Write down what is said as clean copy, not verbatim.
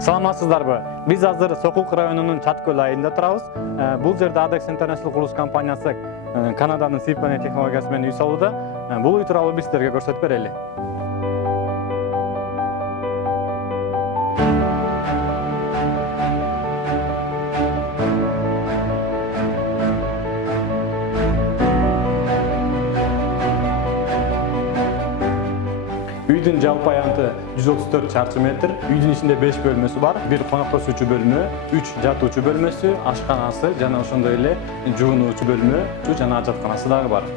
Саламатсыздарбы? Биз азыр Сокулк районунун Чаткөл айылында турабыз. Бул жерде Adex International курулуш компаниясы Канаданын Сипане технологиясы менен үй салууда. Бул үй тууралуу биз силерге көрсөтүп берели. Үйдүн жалпы аянты 134 чарчы метр. Үйдүн ичинде 5 бөлмөсү бар. Бир коноктошуучу бөлмө, 3 жатуучу бөлмөсү, ашканасы жана ошондой эле жуунуучу бөлмө жана ажатканасы дагы бар.